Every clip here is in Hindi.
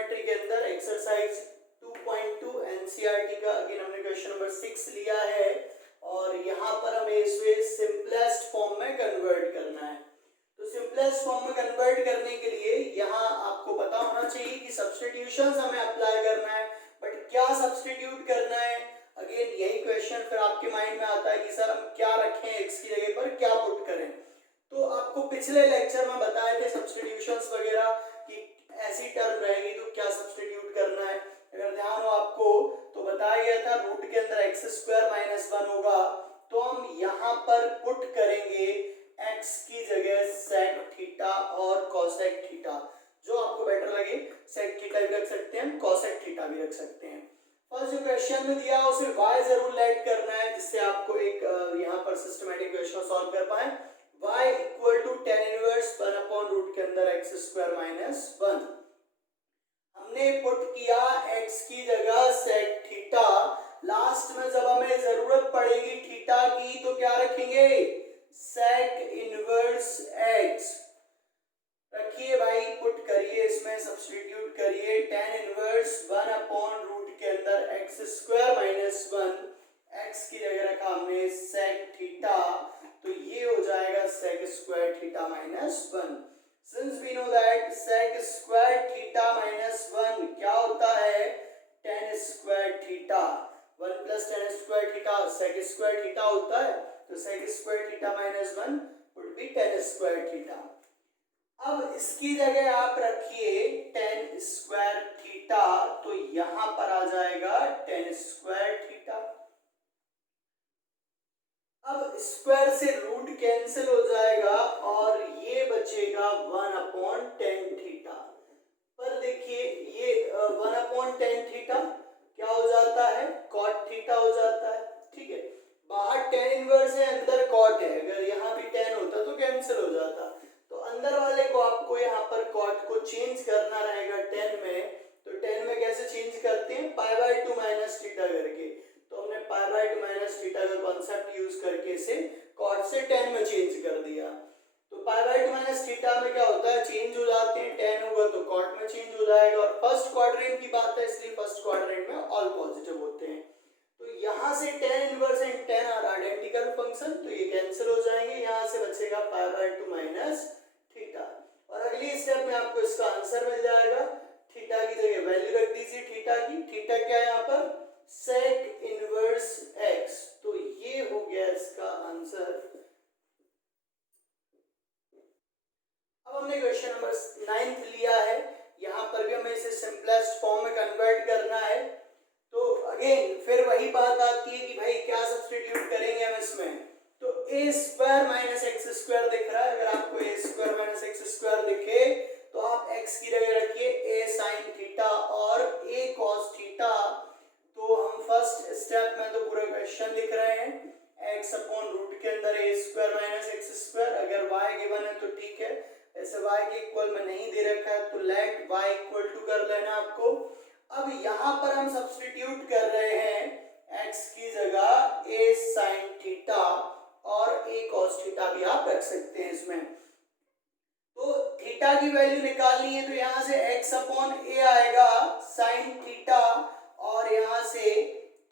ट्रिग्नोमेट्री के अंदर एक्सरसाइज 2.2 एनसीईआरटी का अगेन हमने क्वेश्चन नंबर 6 लिया है और यहाँ पर हमें इसे सिंपलेस्ट फॉर्म में कन्वर्ट करना है। तो सिंपलेस्ट फॉर्म में कन्वर्ट करने के लिए यहाँ आपको पता होना चाहिए कि सब्स्टिट्यूशंस हमें अप्लाई करना है, बट क्या सब्स्टिट्यूट करना है, अगेन यही क्वेश्चन फिर आपके माइंड में आता है कि सर हम क्या रखें, एक्स की जगह पर क्या पुट करें। तो आपको पिछले लेक्चर में बताए थे सब्स्टिट्यूशंस वगैरह कि ऐसी टर्म रहेगी तो क्या सब्स्टिट्यूट करना है। अगर ध्यान हो आपको तो बताया गया था रूट के अंदर एक्स स्क्वायर माइनस 1 होगा, तो हम यहाँ पर पुट करेंगे एक्स की जगह सेक थीटा और कोसेक थीटा, जो आपको बेटर लगे। सेक थीटा भी रख सकते हैं, कोसेक थीटा भी रख सकते हैं। फर्स्ट जो क्वेश्चन में दिया उसे y जरूर लेट करना है, जिससे आपको एक यहाँ पर सिस्टमैटिक क्वेश्चन सॉल्व कर पाए। y equal to tan inverse 1 upon root के अंदर एक्स स्क्वायर माइनस 1। हमने पुट किया x की जगह सेक थीटा, लास्ट में जब हमें जरूरत पड़ेगी थीटा की तो क्या रखेंगे, सेक इनवर्स x रखिए भाई, पुट करिए, इसमें सब्स्टिट्यूट करिए। tan इनवर्स 1 अपॉन रूट के अंदर एक्स स्क्वायर माइनस 1, एक्स की जगह रखा हमने सेक थीटा, तो ये हो जाएगा sec square theta minus 1। Since we know that sec square theta minus 1 क्या होता है, tan square theta, 1 plus tan square theta sec square theta होता है, तो sec square theta minus 1 would be tan square theta. अब इसकी जगह आप रखिए tan स्क्वायर थीटा, तो यहां पर आ जाएगा tan स्क्वायर थीटा। अब स्क्वायर से रूट कैंसिल हो जाएगा और ये बचेगा 1 अपॉन tan थीटा। पर देखिए ये 1 अपॉन tan थीटा क्या हो जाता है, cot थीटा हो जाता है। ठीक है, बाहर tan इनवर्स है, अंदर cot है, अगर यहाँ भी tan होता तो कैंसिल हो जाता। तो अंदर वाले को आपको यहाँ पर cot को चेंज करना रहेगा tan में, तो tan में कैसे चेंज करते हैं, π/2 माइनस थीटा करके। तो हमने π/2 माइनस थीटा का कॉन्सेप्ट यूज करके इसे cot से tan में चेंज कर दिया। तो π/2 माइनस थीटा में क्या होता है, चेंज हो जाते हैं, tan होगा तो cot में चेंज हो जाएगा। और फर्स्ट क्वाड्रेंट की बात है इसलिए फर्स्ट क्वाड्रेंट में ऑल पॉजिटिव होते हैं। तो यहाँ से tan inverse and tan are identical function, तो ये कैंसिल हो जाएंगे, यहाँ से बचेगा π/2 माइनस थीटा। और अगली स्टेप में आपको इसका आंसर मिल जाएगा। थीटा की जगह वैल्यू रख दीजिए थीटा की, थीटा क्या है यहाँ पर, सेक इनवर्स x, तो ये हो गया इसका आंसर। अब हमने क्वेश्चन नंबर 9 लिया है, यहाँ पर भी हमें इसे सिंपलेस्ट फॉर्म में कन्वर्ट करना है। तो अगेन फिर वही बात आती है कि भाई क्या सब्स्टिट्यूट करेंगे हम इसमें, तो a square minus x square दिख रहा है, अगर आपको a square minus x square दिखे तो आप x की जगह रखिए a साइन थीटा और a कॉस थीटा। तो हम फर्स्ट स्टेप में तो पूरा क्वेश्चन लिख रहे हैं, x अपॉन रूट के अंदर a square minus x square, अगर y गिवन है तो ठीक है, ऐसे y के इक्वल में नहीं दे रखा है तो लेट y इक्वल टू कर लेना आपको। अब यहाँ पर हम सब्स्टिट्यूट कर रहे हैं x की जगह a साइन थीटा और a cos थीटा भी आप रख सकते हैं इसमें। तो थीटा की वैल्यू निकालनी है तो यहाँ से x अपॉन a आएगा साइन थीटा, और यहाँ से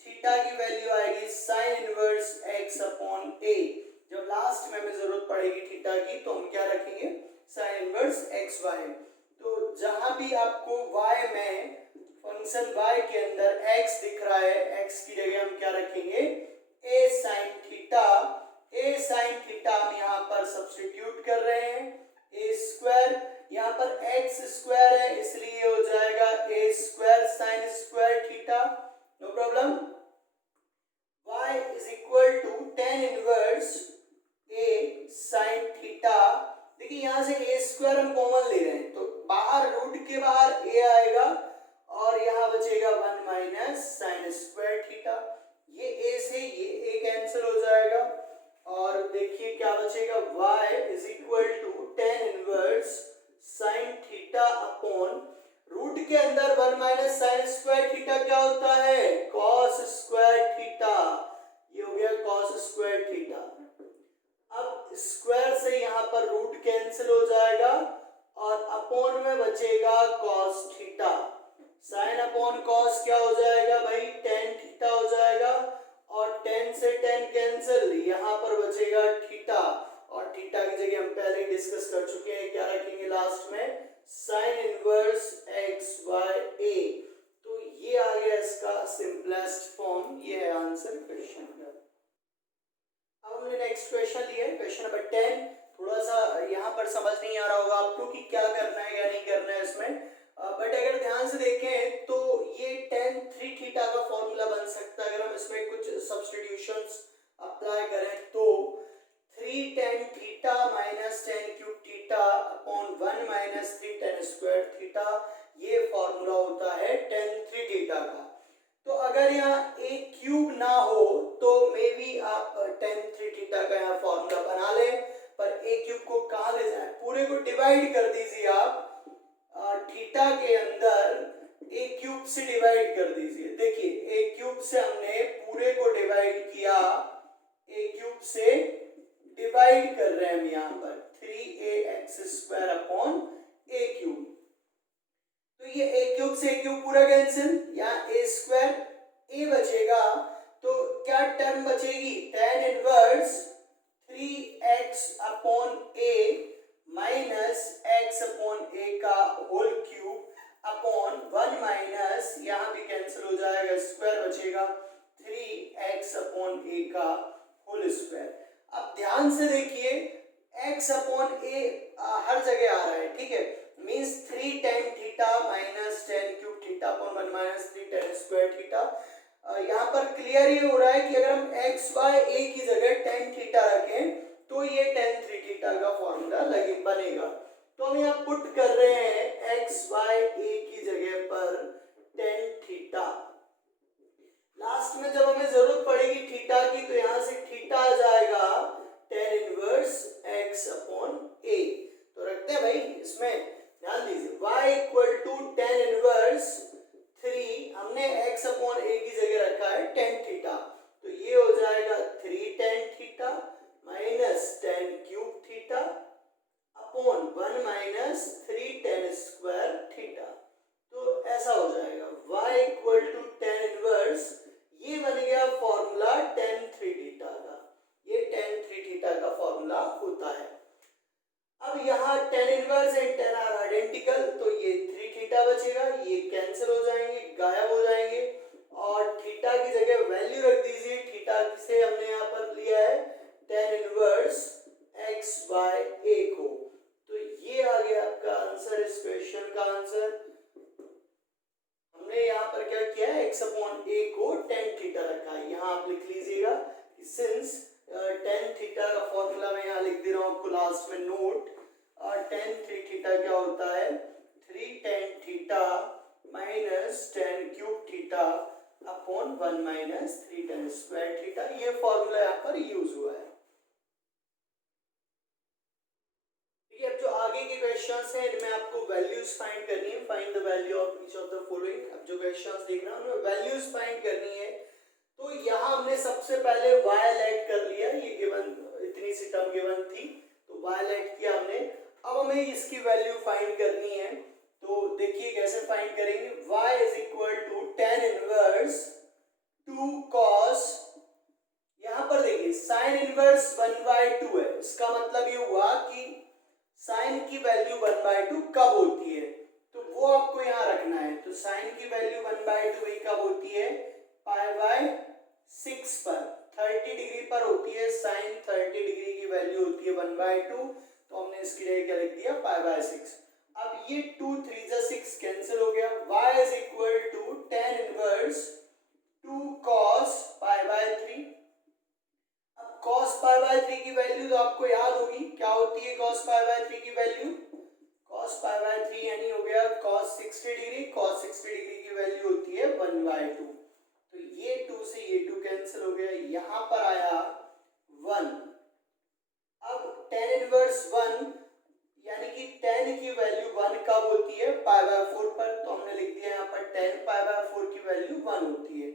थीटा की वैल्यू आएगी sine inverse x upon a। जब लास्ट में हमें जरूरत पड़ेगी थीटा की तो हम क्या रखेंगे, साइन इनवर्स एक्स वाई। तो जहां भी आपको y में फंक्शन y के अंदर x दिख रहा है, x की जगह हम क्या रखेंगे, a sine theta. a sine theta हम यहाँ पर सब्स्टिट्यूट कर रहे हैं, a स्क्वायर यहाँ पर x स्क्वायर है इसलिए हो जाएगा a square sine square theta, no problem. y is equal to tan inverse a sine theta. देखिए यहाँ से a स्क्वायर हम कॉमन ले रहे हैं तो बाहर रूट के बाहर a आएगा और यहाँ बचेगा 1 माइनस साइन स्क्वायर थीटा। ये a से ये a कैंसिल हो जाएगा और देखिए क्या बचेगा, y is equal to tan inverse sine theta upon root के अंदर 1 माइनस साइन स्क्वायर थीटा क्या होता है, cos स्क्वायर थीटा। ये हो गया cos स्क्वायर थीटा। अब स्क्वायर से यहाँ पर रूट कैंसिल हो जाएगा और अपॉन में बचेगा cos थीटा। थीटा, ये फॉर्मूला होता है tan 3 थीटा का। तो अगर यहाँ a क्यूब ना हो तो मे बी आप tan 3 थीटा का यहाँ फॉर्मूला बना लें, पर a क्यूब को कहाँ ले जाए, पूरे को डिवाइड कर दीजिए आप थीटा के अंदर a क्यूब से डिवाइड कर दीजिए। देखिए a क्यूब से हमने पूरे को डिवाइड किया, a क्यूब से डिवाइड कर रहे हैं हम यहाँ पर 3ax² अपॉन a क्यूब। तो ये a क्यूब से a क्यूब पूरा कैंसिल, यहाँ a² a बचेगा, तो क्या टर्म बचेगी, tan inverse 3x upon a minus x upon a का होल क्यूब अपॉन 1 माइनस, यहाँ भी कैंसिल हो जाएगा, स्क्वायर बचेगा 3x अपॉन a का होल स्क्वायर। अब ध्यान से देखिए x अपॉन a हर जगह आ रहा है, ठीक है, means 3 tan theta minus tan cube theta upon 1 minus 3 tan square theta. यहाँ पर क्लियर ये हो रहा है कि अगर हम x y a की जगह tan थीटा रखें तो ये tan 3 थीटा का फॉर्मूला बनेगा। तो हम यहाँ पुट कर रहे हैं x y a की जगह पर tan थीटा। लास्ट में जब हमें जरूरत पड़ेगी थीटा की तो यहाँ से थीटा आ जाएगा tan inverse x upon a। तो रखते हैं भाई, इसमें ध्यान दीजिए y equal to tan inverse 3, हमने x अपॉन a की जगह रखा है tan थीटा, तो ये हो जाएगा 3 tan theta minus tan cube theta upon 1 minus 3 tan square theta. तो ऐसा हो जाएगा y equal to tan inverse, ये बन गया फॉर्मूला tan 3 थीटा का, ये tan 3 थीटा का फॉर्मूला होता है। अब यहाँ tan inverse and tan are identical, तो ये 3 थीटा बचेगा, ये कैंसिल हो जाएंगे, गायब हो जाएंगे, और थीटा की जगह वैल्यू रख दीजिए, थीटा से हमने यहाँ पर लिया है tan inverse x by a को। तो ये आ गया आपका आंसर, इस क्वेश्चन का आंसर। हमने यहाँ पर क्या किया है, x अपॉन a को tan थीटा रखा है। यहाँ आप लिख लीजिएगा सिंस tan थीटा का फॉर्मूला मैं यहाँ लिख दे रहा हूँ आपको लास्ट में नोट, और tan 3 थीटा क्या होता है 3 tan theta minus tan cube theta upon 1 minus 3 tan square theta, ये फॉर्मूला यहाँ पर यूज हुआ है। ठीक है, अब जो आगे के क्वेश्चंस हैं इनमें आपको वैल्यूज फाइंड करनी है, find the value of each of the following. अब जो क्वेश्चंस देख रहे हैं उनमें वैल्यूज फाइंड करनी है, तो यहाँ हमने सबसे पहले y लेट कर लिया, ये गिवन इतनी सी टर्म गिवन थी तो y लेट किया हमने। अब हमें इसकी वैल्यू फाइंड करनी है, तो देखिए कैसे फाइंड करेंगे, y is equal to tan inverse 2 cos, यहाँ पर देखिए साइन इनवर्स 1/2 है, इसका मतलब ये हुआ कि साइन की वैल्यू 1/2 कब होती है, तो वो आपको यहाँ रखना है। तो साइन की वैल्यू 1/2 वही कब होती है, π/6 पर, 30 डिग्री पर होती है साइन, 30 डिग्री की वैल्यू होती है 1/2, तो हमने इसकी जगह क्या लिख दिया π/6। अब ये 2 3 जा 6 कैंसिल हो गया, y is equal to tan inverse 2 cos π/3। अब cos π/3 की वैल्यू तो आपको याद होगी, क्या होती है cos π/3 की वैल्यू, cos π/3 यानी हो गया cos 60 डिग्री, cos 60 डिग्री की वैल्यू होती है 1/2, तो ये 2 से ये 2 कैंसिल हो गया, यहाँ पर आया 1। अब tan इनवर्स 1 यानी कि tan की वैल्यू 1 कब होती है, π/4 पर, तो हमने लिख दिया यहाँ पर tan π/4 की वैल्यू 1 होती है।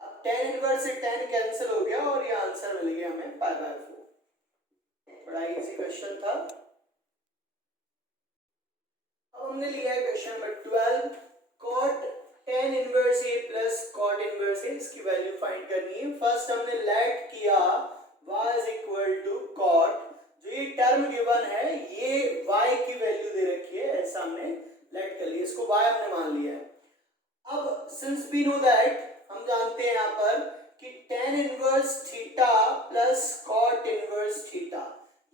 अब tan इनवर्स से tan कैंसिल हो गया और ये आंसर मिल गया हमें π/4। बड़ा इजी क्वेश्चन था। अब हमने लिया है question number 12, cot tan inverse a plus cot inverse a, इसकी वैल्यू फाइंड करनी है। फर्स्ट हमने लेट किया y is equal to cot, जो ये टर्म गिवन है ये y की वैल्यू दे रखी है, ऐसा हमने लेट कर लिया, इसको y हमने मान लिया है। अब सिंस वी नो दैट, हम जानते हैं यहाँ पर कि tan inverse theta plus cot inverse theta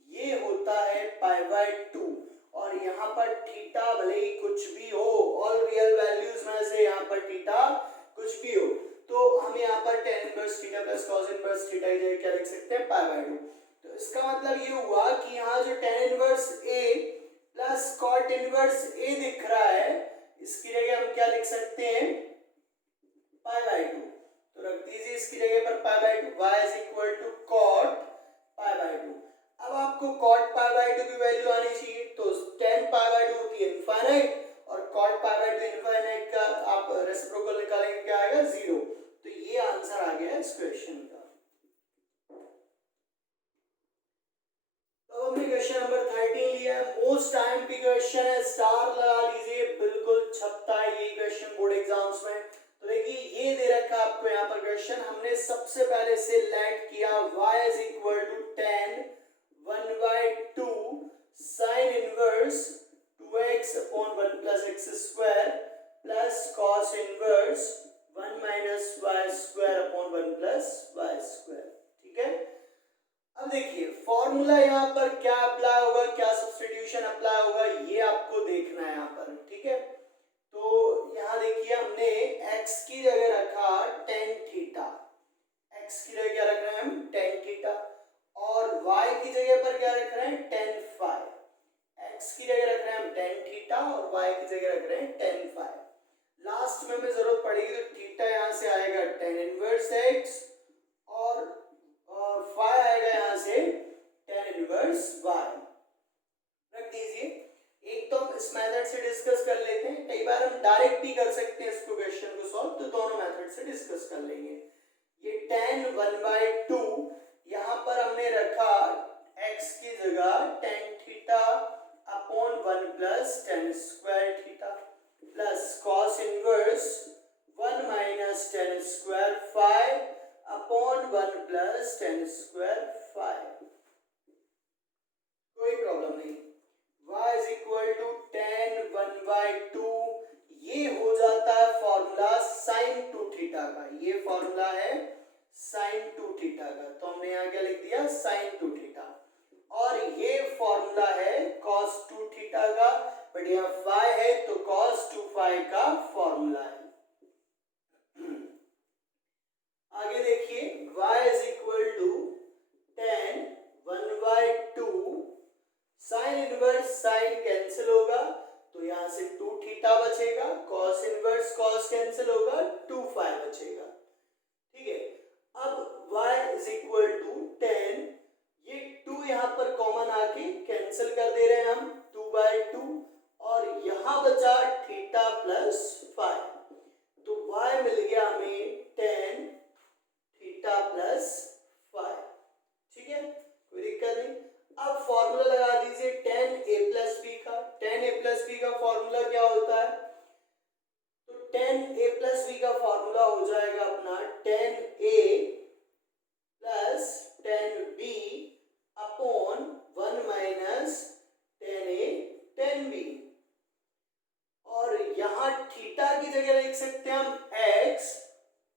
ये होता है π/2, और यहाँ पर थीटा भले ही कुछ भी हो, ऑल रियल वैल्यूज में से यहाँ पर थीटा कुछ भी हो, तो हम यहाँ पर tan inverse theta plus cos inverse theta की जगह क्या लिख सकते हैं π/2। तो इसका मतलब ये हुआ कि यहाँ जो tan inverse a plus cot inverse a दिख रहा है cos inverse 1 minus y square upon 1 plus y square. ठीक है, अब देखिए फॉर्मूला यहाँ पर क्या अप्लाई होगा, क्या सब्स्टिट्यूशन अप्लाई होगा, ये आपको देखना है यहाँ पर। ठीक है, तो यहाँ देखिए हमने x की जगह रखा tan थीटा, x की जगह क्या रख रहे हैं हम tan थीटा, और y की जगह पर क्या रख रहे हैं tan फाई। x की जगह रख रहे हैं हम tan थीटा और y की जगह रख रहे हैं tan फाई। लास्ट में हमें जरूरत पड़ेगी तो थीटा यहाँ से आएगा tan इनवर्स x और फाई आएगा यहाँ से tan इनवर्स y। रख दीजिए, एक तो हम इस मेथड से डिस्कस कर लेते हैं, कई बार हम डायरेक्ट भी कर सकते हैं इसको क्वेश्चन को सॉल्व, तो दोनों मेथड से डिस्कस कर लेंगे। ये tan 1/2 यहाँ पर हमने रखा x की जगह tan theta upon 1 plus tan square theta plus cos inverse 1 minus tan square phi upon 1 plus tan square phi. कोई प्रॉब्लम नहीं। y is equal to tan 1/2, ये हो जाता है फॉर्मूला sin 2 थीटा का, ये फॉर्मूला है sin 2 थीटा का, तो हमने यहाँ क्या लिख दिया sin 2 थीटा, और ये फॉर्मूला है cos 2 थीटा का, बट यहाँ फाई है तो cos 2 फाई का फॉर्मूला है। आगे देखिए y is equal to tan 1/2 sine inverse sine cancel होगा तो यहां से 2 थीटा बचेगा, cos इनवर्स cos कैंसिल होगा 2 फाई बचेगा। ठीक है, अब y is equal to tan, ये 2 यहां पर कॉमन आके कैंसिल कर दे रहे हैं हम 2/2, और यहां बचा थीटा प्लस फाई, तो y मिल गया हमें tan थीटा प्लस फाई। ठीक है, कोई दिक्कत नहीं। अब फॉर्मूला लगा दीजिए tan a प्लस बी का, tan a प्लस बी का फॉर्मूला क्या होता है, तो tan a प्लस बी का फॉर्मूला हो जाएगा अपना tan a plus tan b upon 1 minus tan a tan b, और यहाँ थीटा की जगह लिख सकते हैं हम x,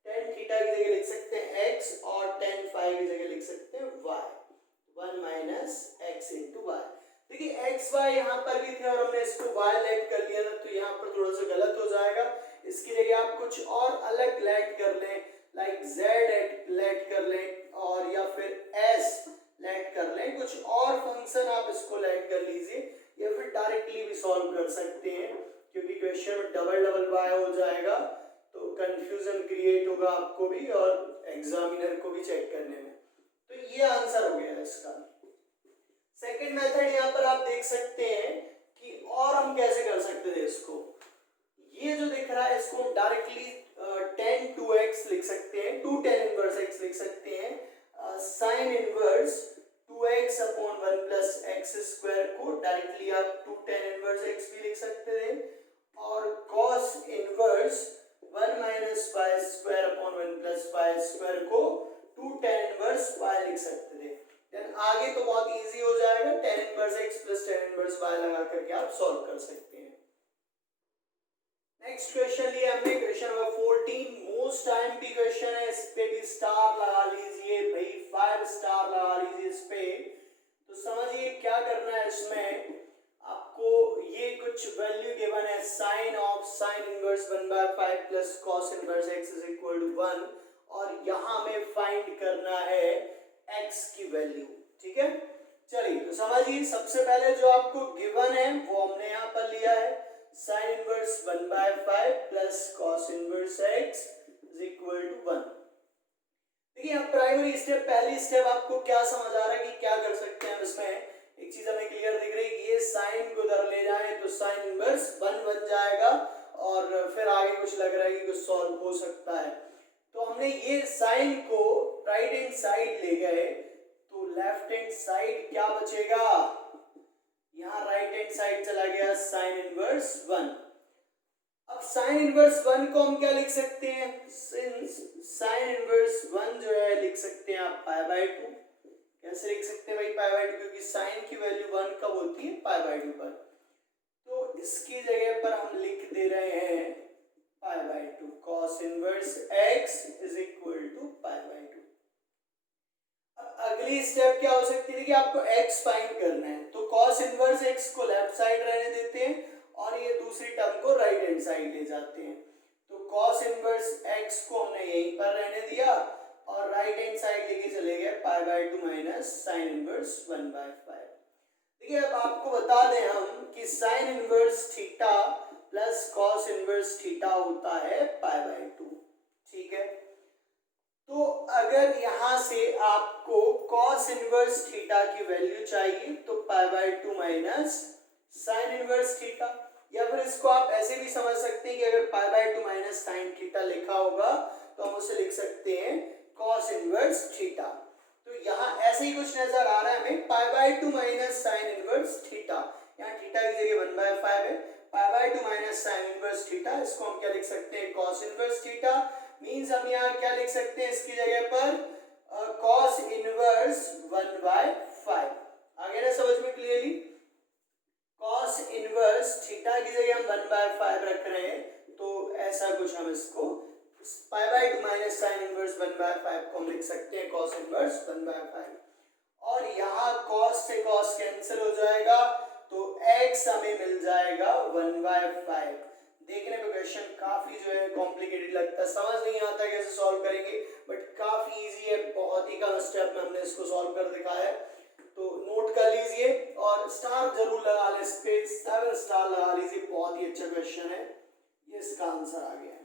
tan थीटा की जगह लिख सकते हैं x, और tan फाई की जगह लिख सकते हैं y, 1 minus x into y. देखिए एक्स वाई यहाँ पर भी थे और हमने इसको y लेट कर लिया था, तो यहाँ पर थोड़ा सा गलत हो जाएगा, इसकी जगह आप कुछ और अलग लेट कर लें, लाइक z लेट कर लें, और या फिर s लेट कर लें, कुछ और फंक्शन आप इसको लेट कर लीजिए, या फिर डायरेक्टली भी सॉल्व कर सकते हैं, क्योंकि क्वेश्चन में डबल डबल y हो जाएगा तो कंफ्यूजन क्रिएट होगा आपको भी और एग्जामिनर को भी चेक करने में। तो ये आंसर हो गया इसका। सेकंड मेथड यहाँ पर आप देख सकते हैं कि और हम कैसे कर सकते थे इसको, ये जो दिख रहा है इसको हम डायरेक्टली tan 2x लिख सकते हैं, 2 tan इनवर्स x लिख सकते हैं, sin inverse 2x upon 1 plus x square को डायरेक्टली आप 2 tan इनवर्स x भी लिख सकते थे, और cos inverse 1 minus y square upon 1 plus y square को 2 tan इनवर्स y लिख सकते थे। देन आगे तो बहुत इजी हो जाएगा, tan inverse x plus tan inverse y लगा करके आप सॉल्व कर सकते हैं। नेक्स्ट क्वेश्चन लिया हमने, question number 14, most IMP question है, इस पे भी स्टार लगा लीजिए भाई, 5 स्टार लगा लीजिए इस पे। तो समझिए क्या करना है इसमें, आपको ये कुछ वैल्यू गिवन है, sine of sine inverse 1/5 plus cos inverse x is equal to 1, और यहां हमें फाइंड करना है x की वैल्यू। ठीक है, चलिए तो समझिए, सबसे पहले जो आपको गिवन है वो हमने यहाँ पर लिया है, sine inverse 1/5 plus cos inverse x is equal to 1। देखिए अब प्राइमरी स्टेप, पहली स्टेप आपको क्या समझ आ रहा है कि क्या कर सकते हैं हम इसमें, एक चीज हमें क्लियर दिख रही है कि ये साइन को उधर ले जाए तो साइन इनवर्स 1 बन जाएगा, और फिर आगे कुछ लग रहा है कि कुछ सॉल्व हो सकता है, तो हमने ये साइन को राइट हैंड साइड ले गए, तो लेफ्ट हैंड साइड क्या बचेगा, यहाँ राइट हैंड साइड चला गया साइन इनवर्स 1। अब साइन इनवर्स 1 को हम क्या लिख सकते हैं, सिंस साइन इनवर्स 1 जो है लिख सकते हैं आप π/2। कैसे लिख सकते हैं भाई π/2, क्योंकि साइन की वैल्यू 1 कब होती है π/2 पर, तो इसकी जगह पर हम लिख दे रहे हैं π/2। Inverse x is equal to pi by two. अगली स्टेप क्या हो सकती है कि आपको x फाइंड करना है, तो cos इनवर्स x को लेफ्ट साइड रहने देते हैं और ये दूसरी टर्म को राइट हैंड साइड ले जाते हैं। तो cos इनवर्स x को हमने यहीं पर रहने दिया और राइट हैंड साइड लेके चले गए पाई by to minus sign inverse 1/5। देखिए अब आपको बता दें हम कि sine inverse theta plus cos inverse theta होता है पाई बाई टू। ठीक है, तो अगर यहां से आपको कॉस इनवर्स थीटा की वैल्यू चाहिए तो पाई by to minus sine inverse theta, या फिर इसको आप ऐसे भी समझ सकते हैं कि अगर पाई by to minus sine theta लिखा होगा तो हम उसे लिख सकते हैं कॉस इनवर्स थीटा। तो यहाँ ऐसे ही कुछ नजर आ रहा है हमें, पाई by to minus sine inverse theta, यहाँ थीटा की जगह 1/5 है, पाई by to minus sine inverse theta, इसको हम क्या लिख सकते हैं कॉस इनवर्स थीटा। मींस हम यहाँ क्या लिख सकते हैं इसकी जगह पर कॉस इनवर्स 1/5। आगे ना समझ में क्लियरली, कॉस इनवर्स थीटा की जगह हम 1/5 रख रहे हैं, तो ऐसा कुछ हम इसको पाई by to minus sign inverse 1/5 को हम लिख सकते हैं कॉस इनवर्स 1/5। और यहाँ कॉस से कॉस कैंसिल हो जाएगा तो x हमें मिल जाएगा 1/5। देखने पे क्वेश्चन काफी जो है कॉम्प्लिकेटेड लगता है, समझ नहीं आता कैसे सॉल्व करेंगे, बट काफी इजी है, बहुत ही कम स्टेप में हमने इसको सॉल्व कर दिखाया है। तो नोट कर लीजिए और स्टार जरूर लगा ले, इस पे 7 स्टार लगा लीजिए, बहुत ही अच्छा क्वेश्चन है, ये इसका आंसर आ गया है।